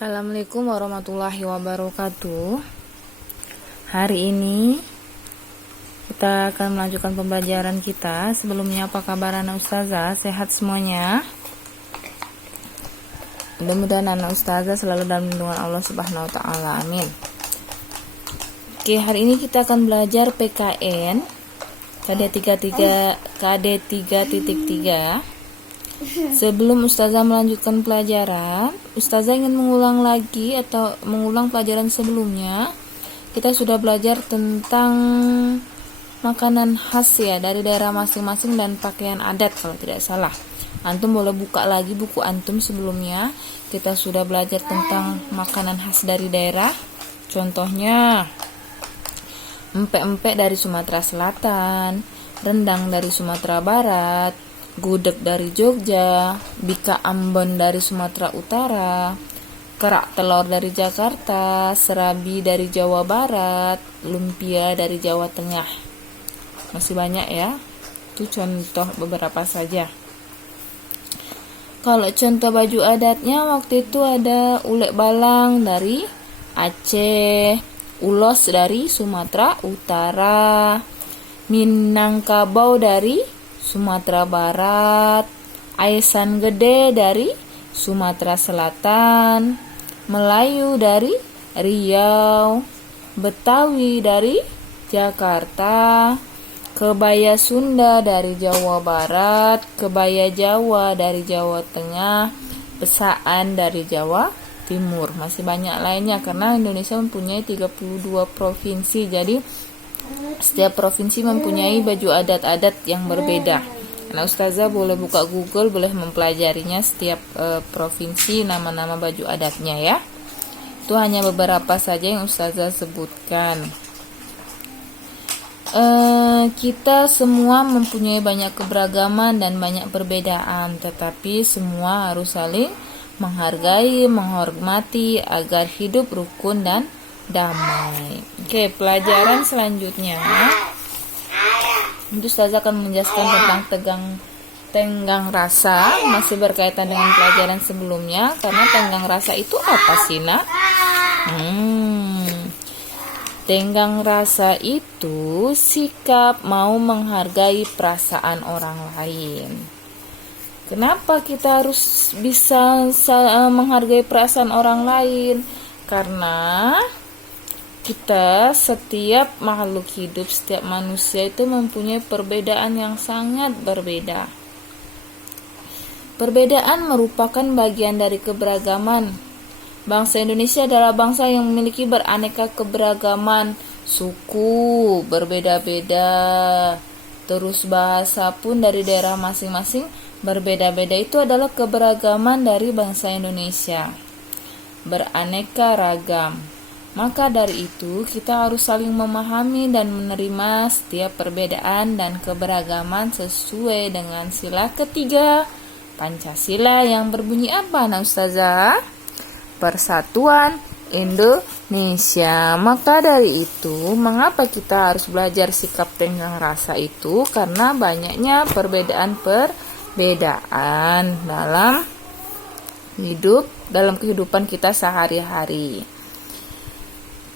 Assalamualaikum warahmatullahi wabarakatuh. Hari ini kita akan melanjutkan pembelajaran kita. Sebelumnya, apa kabar anak ustazah? Sehat semuanya? Mudah-mudahan anak ustazah selalu dalam lindungan Allah Subhanahu wa taala. Amin. Oke, hari ini kita akan belajar PKN KD 3.3. Sebelum ustazah melanjutkan pelajaran, ustazah ingin mengulang lagi atau mengulang pelajaran sebelumnya. Kita sudah belajar tentang makanan khas ya dari daerah masing-masing dan pakaian adat kalau tidak salah. Antum boleh buka lagi buku antum sebelumnya. Kita sudah belajar tentang makanan khas dari daerah. Contohnya empek-empek dari Sumatera Selatan, rendang dari Sumatera Barat, gudeg dari Jogja, bika Ambon dari Sumatera Utara, kerak telur dari Jakarta, serabi dari Jawa Barat, lumpia dari Jawa Tengah. Masih banyak ya. Itu contoh beberapa saja. Kalau contoh baju adatnya waktu itu ada ulek balang dari Aceh, ulos dari Sumatera Utara, Minangkabau dari Sumatera Barat, Aisan Gede dari Sumatera Selatan, Melayu dari Riau, Betawi dari Jakarta, kebaya Sunda dari Jawa Barat, kebaya Jawa dari Jawa Tengah, pesaan dari Jawa Timur. Masih banyak lainnya karena Indonesia mempunyai 32 provinsi. Jadi setiap provinsi mempunyai baju adat-adat yang berbeda. Nah, ustazah boleh buka Google, boleh mempelajarinya setiap provinsi nama-nama baju adatnya ya. Itu hanya beberapa saja yang ustazah sebutkan. Kita semua mempunyai banyak keberagaman dan banyak perbedaan, tetapi semua harus saling menghargai, menghormati agar hidup rukun dan damai. Oke, pelajaran selanjutnya itu ustazah akan menjelaskan tentang tenggang rasa, masih berkaitan dengan pelajaran sebelumnya. Karena tenggang rasa itu apa sih nak? Tenggang rasa itu sikap mau menghargai perasaan orang lain. Kenapa kita harus bisa menghargai perasaan orang lain? Karena kita, setiap makhluk hidup, setiap manusia itu mempunyai perbedaan yang sangat berbeda. Perbedaan merupakan bagian dari keberagaman. Bangsa Indonesia adalah bangsa yang memiliki beraneka keberagaman, suku berbeda-beda, terus bahasa pun dari daerah masing-masing berbeda-beda. Itu adalah keberagaman dari bangsa Indonesia. Beraneka ragam. Maka dari itu kita harus saling memahami dan menerima setiap perbedaan dan keberagaman sesuai dengan sila ketiga Pancasila yang berbunyi apa nah ustazah? Persatuan Indonesia. Maka dari itu, mengapa kita harus belajar sikap tenggang rasa itu? Karena banyaknya perbedaan dalam kehidupan kita sehari-hari.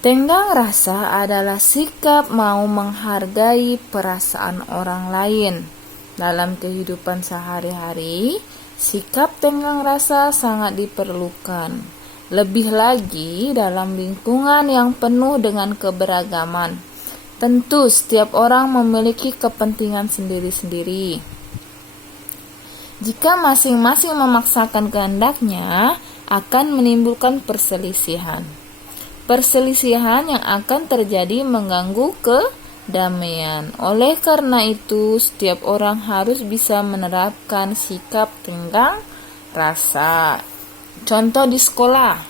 Tenggang rasa adalah sikap mau menghargai perasaan orang lain. Dalam kehidupan sehari-hari, sikap tenggang rasa sangat diperlukan. Lebih lagi dalam lingkungan yang penuh dengan keberagaman. Tentu setiap orang memiliki kepentingan sendiri-sendiri. Jika masing-masing memaksakan kehendaknya, akan menimbulkan perselisihan. Perselisihan yang akan terjadi mengganggu kedamaian. Oleh karena itu, setiap orang harus bisa menerapkan sikap tenggang rasa. Contoh di sekolah.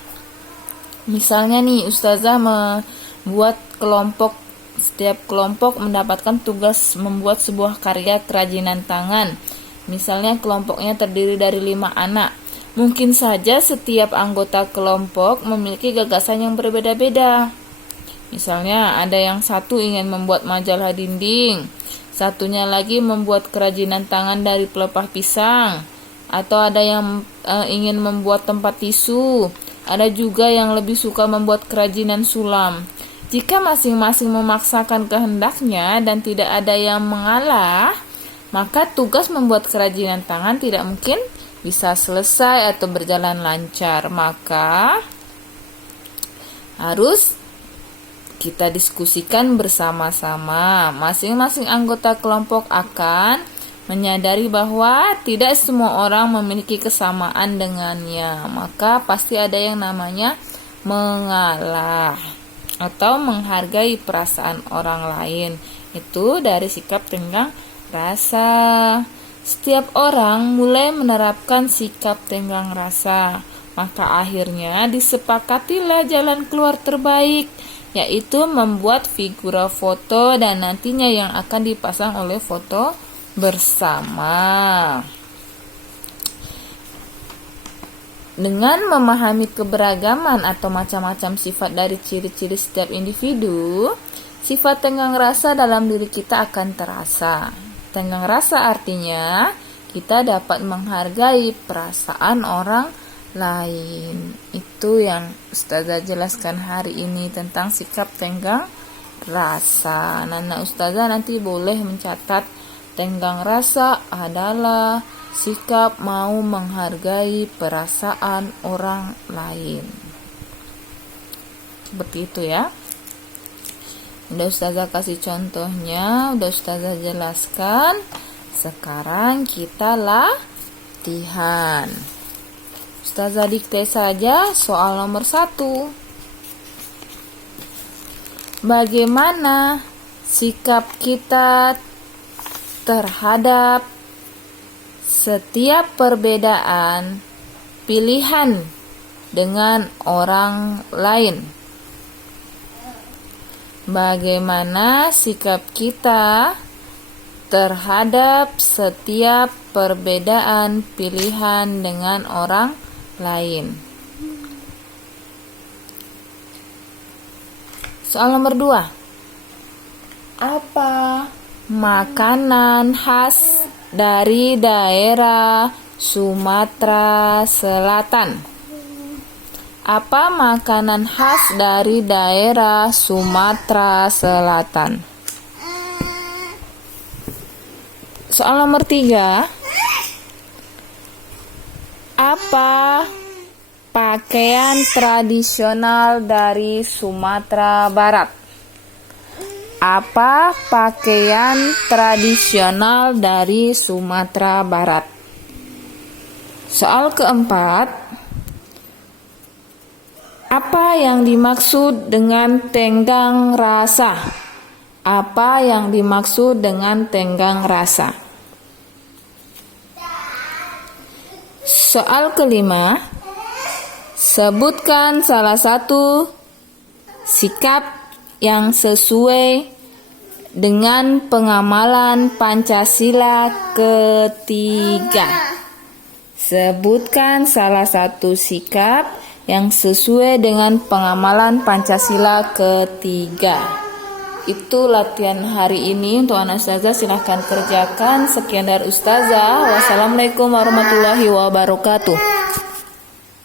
Misalnya nih, ustazah membuat kelompok. Setiap kelompok mendapatkan tugas membuat sebuah karya kerajinan tangan. Misalnya kelompoknya terdiri dari 5 anak. Mungkin saja setiap anggota kelompok memiliki gagasan yang berbeda-beda. Misalnya ada yang satu ingin membuat majalah dinding, satunya lagi membuat kerajinan tangan dari pelepah pisang, atau ada yang ingin membuat tempat tisu, Ada juga yang lebih suka membuat kerajinan sulam. Jika masing-masing memaksakan kehendaknya dan tidak ada yang mengalah, maka tugas membuat kerajinan tangan tidak mungkin bisa selesai atau berjalan lancar. Maka harus kita diskusikan bersama-sama. Masing-masing anggota kelompok akan menyadari bahwa tidak semua orang memiliki kesamaan dengannya. Maka pasti ada yang namanya mengalah atau menghargai perasaan orang lain. Itu dari sikap tenggang rasa. Setiap orang mulai menerapkan sikap tenggang rasa, maka akhirnya disepakatilah jalan keluar terbaik, yaitu membuat figura foto dan nantinya yang akan dipasang oleh foto bersama. Dengan memahami keberagaman atau macam-macam sifat dari ciri-ciri setiap individu, sifat tenggang rasa dalam diri kita akan terasa. Tenggang rasa artinya kita dapat menghargai perasaan orang lain. Itu yang Ustazah jelaskan hari ini tentang sikap tenggang rasa. Nana Ustazah nanti boleh mencatat tenggang rasa adalah sikap mau menghargai perasaan orang lain. Seperti itu ya. Udah Ustazah kasih contohnya, udah Ustazah jelaskan. Sekarang kita latihan. Ustazah dikte saja soal nomor 1. Bagaimana sikap kita terhadap setiap perbedaan pilihan dengan orang lain? Bagaimana sikap kita terhadap setiap perbedaan pilihan dengan orang lain? Soal nomor 2. Apa makanan khas dari daerah Sumatera Selatan? Apa makanan khas dari daerah Sumatera Selatan? Soal nomor 3. Apa pakaian tradisional dari Sumatera Barat? Apa pakaian tradisional dari Sumatera Barat? Soal keempat, apa yang dimaksud dengan tenggang rasa? Apa yang dimaksud dengan tenggang rasa? Soal kelima, sebutkan salah satu sikap yang sesuai dengan pengamalan Pancasila ketiga. Sebutkan salah satu sikap yang sesuai dengan pengamalan Pancasila ketiga. Itu latihan hari ini untuk anak Ustazah, silahkan kerjakan. Sekian dari Ustazah. Wassalamualaikum warahmatullahi wabarakatuh.